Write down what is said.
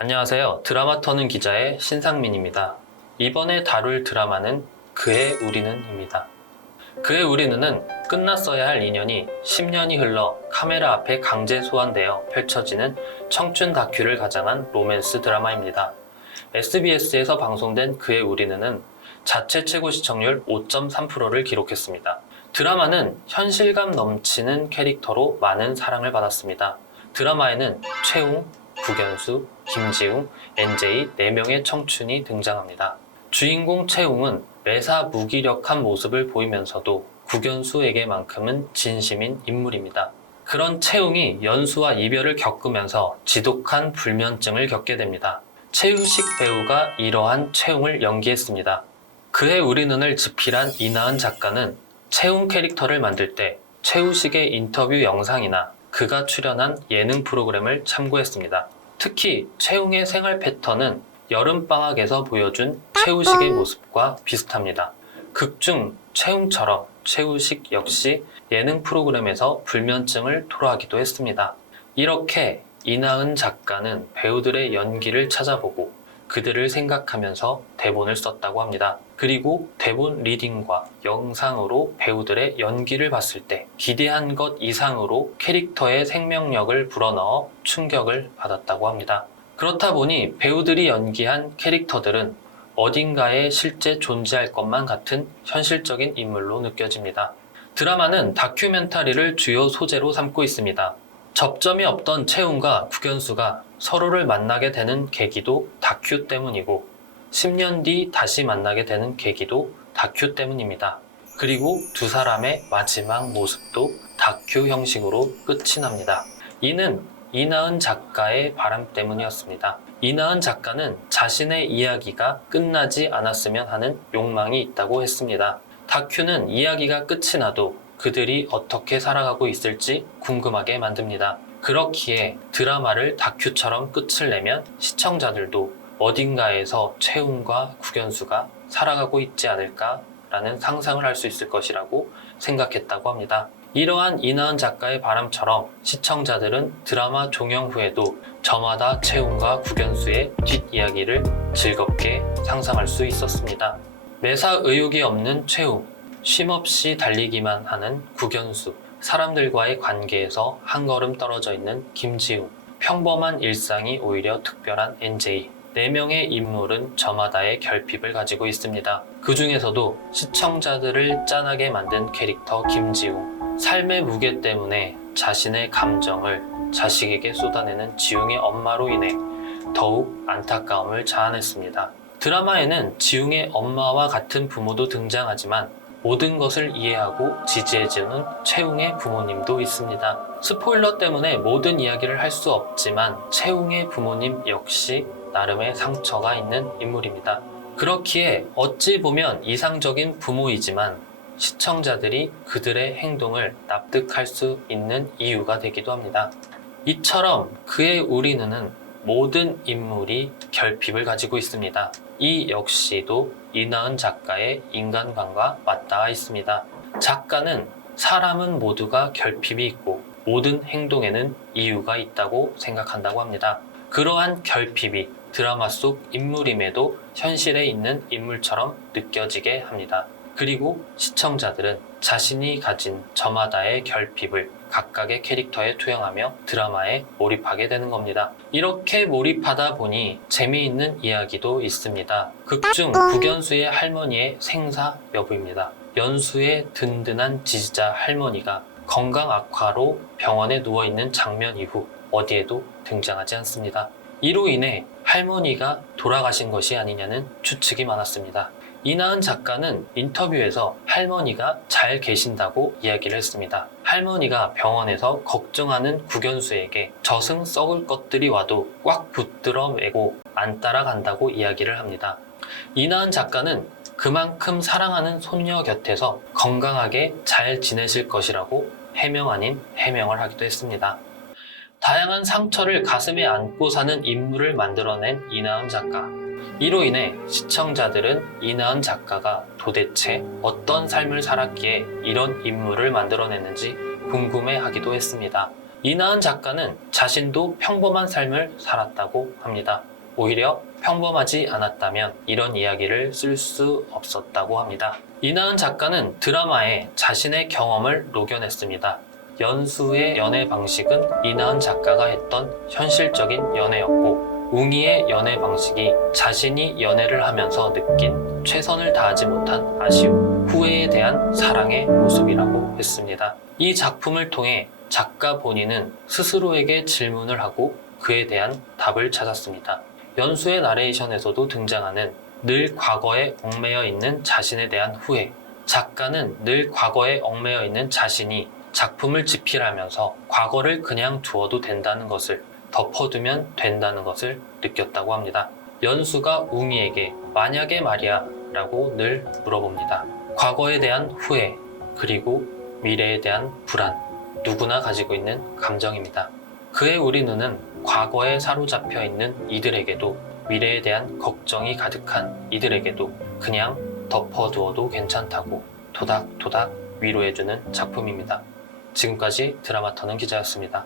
안녕하세요. 드라마 터는 기자의 신상민입니다. 이번에 다룰 드라마는 그의 우리는입니다. 그의 우리는은 끝났어야 할 인연이 10년이 흘러 카메라 앞에 강제 소환되어 펼쳐지는 청춘 다큐를 가장한 로맨스 드라마입니다. SBS에서 방송된 그의 우리는은 자체 최고 시청률 5.3%를 기록했습니다. 드라마는 현실감 넘치는 캐릭터로 많은 사랑을 받았습니다. 드라마에는 최웅, 구견수, 김지웅, NJ 4명의 청춘이 등장합니다. 주인공 채웅은 매사 무기력한 모습을 보이면서도 구견수에게만큼은 진심인 인물입니다. 그런 채웅이 연수와 이별을 겪으면서 지독한 불면증을 겪게 됩니다. 최우식 배우가 이러한 채웅을 연기했습니다. 그의 우리는을 집필한 이나은 작가는 채웅 캐릭터를 만들 때 최우식의 인터뷰 영상이나 그가 출연한 예능 프로그램을 참고했습니다. 특히 채웅의 생활 패턴은 여름방학에서 보여준 최우식의 모습과 비슷합니다. 극중 채웅처럼 최우식 역시 예능 프로그램에서 불면증을 토로하기도 했습니다. 이렇게 이나은 작가는 배우들의 연기를 찾아보고 그들을 생각하면서 대본을 썼다고 합니다. 그리고 대본 리딩과 영상으로 배우들의 연기를 봤을 때 기대한 것 이상으로 캐릭터의 생명력을 불어넣어 충격을 받았다고 합니다. 그렇다 보니 배우들이 연기한 캐릭터들은 어딘가에 실제 존재할 것만 같은 현실적인 인물로 느껴집니다. 드라마는 다큐멘터리를 주요 소재로 삼고 있습니다. 접점이 없던 채웅과 구견수가 서로를 만나게 되는 계기도 다큐 때문이고 10년 뒤 다시 만나게 되는 계기도 다큐 때문입니다. 그리고 두 사람의 마지막 모습도 다큐 형식으로 끝이 납니다. 이는 이나은 작가의 바람 때문이었습니다. 이나은 작가는 자신의 이야기가 끝나지 않았으면 하는 욕망이 있다고 했습니다. 다큐는 이야기가 끝이 나도 그들이 어떻게 살아가고 있을지 궁금하게 만듭니다. 그렇기에 드라마를 다큐처럼 끝을 내면 시청자들도 어딘가에서 채웅과 구견수가 살아가고 있지 않을까라는 상상을 할 수 있을 것이라고 생각했다고 합니다. 이러한 이나은 작가의 바람처럼 시청자들은 드라마 종영 후에도 저마다 채웅과 구견수의 뒷이야기를 즐겁게 상상할 수 있었습니다. 매사 의욕이 없는 채웅, 쉼없이 달리기만 하는 구견수, 사람들과의 관계에서 한 걸음 떨어져 있는 김지웅, 평범한 일상이 오히려 특별한 NJ, 4명의 인물은 저마다의 결핍을 가지고 있습니다. 그 중에서도 시청자들을 짠하게 만든 캐릭터 김지웅, 삶의 무게 때문에 자신의 감정을 자식에게 쏟아내는 지웅의 엄마로 인해 더욱 안타까움을 자아냈습니다. 드라마에는 지웅의 엄마와 같은 부모도 등장하지만 모든 것을 이해하고 지지해주는 채웅의 부모님도 있습니다. 스포일러 때문에 모든 이야기를 할 수 없지만 채웅의 부모님 역시 나름의 상처가 있는 인물입니다. 그렇기에 어찌 보면 이상적인 부모이지만 시청자들이 그들의 행동을 납득할 수 있는 이유가 되기도 합니다. 이처럼 그의 우리는은 모든 인물이 결핍을 가지고 있습니다. 이 역시도 이나은 작가의 인간관과 맞닿아 있습니다. 작가는 사람은 모두가 결핍이 있고 모든 행동에는 이유가 있다고 생각한다고 합니다. 그러한 결핍이 드라마 속 인물임에도 현실에 있는 인물처럼 느껴지게 합니다. 그리고 시청자들은 자신이 가진 저마다의 결핍을 각각의 캐릭터에 투영하며 드라마에 몰입하게 되는 겁니다. 이렇게 몰입하다 보니 재미있는 이야기도 있습니다. 극중 구견수의 할머니의 생사 여부입니다. 연수의 든든한 지지자 할머니가 건강 악화로 병원에 누워있는 장면 이후 어디에도 등장하지 않습니다. 이로 인해 할머니가 돌아가신 것이 아니냐는 추측이 많았습니다. 이나은 작가는 인터뷰에서 할머니가 잘 계신다고 이야기를 했습니다. 할머니가 병원에서 걱정하는 구견수에게 저승 썩을 것들이 와도 꽉 붙들어 매고 안 따라간다고 이야기를 합니다. 이나은 작가는 그만큼 사랑하는 손녀 곁에서 건강하게 잘 지내실 것이라고 해명 아닌 해명을 하기도 했습니다. 다양한 상처를 가슴에 안고 사는 인물을 만들어낸 이나은 작가. 이로 인해 시청자들은 이나은 작가가 도대체 어떤 삶을 살았기에 이런 인물을 만들어냈는지 궁금해하기도 했습니다. 이나은 작가는 자신도 평범한 삶을 살았다고 합니다. 오히려 평범하지 않았다면 이런 이야기를 쓸 수 없었다고 합니다. 이나은 작가는 드라마에 자신의 경험을 녹여냈습니다. 연수의 연애 방식은 이나은 작가가 했던 현실적인 연애였고, 웅이의 연애 방식이 자신이 연애를 하면서 느낀 최선을 다하지 못한 아쉬움, 후회에 대한 사랑의 모습이라고 했습니다. 이 작품을 통해 작가 본인은 스스로에게 질문을 하고 그에 대한 답을 찾았습니다. 연수의 나레이션에서도 등장하는 늘 과거에 얽매여 있는 자신에 대한 후회. 작가는 늘 과거에 얽매여 있는 자신이 작품을 집필하면서 과거를 그냥 두어도 된다는 것을, 덮어두면 된다는 것을 느꼈다고 합니다. 연수가 웅이에게 만약에 말이야 라고 늘 물어봅니다. 과거에 대한 후회, 그리고 미래에 대한 불안, 누구나 가지고 있는 감정입니다. 그의 우리 눈은 과거에 사로잡혀 있는 이들에게도, 미래에 대한 걱정이 가득한 이들에게도 그냥 덮어두어도 괜찮다고 토닥토닥 위로해주는 작품입니다. 지금까지 드라마 터는 기자였습니다.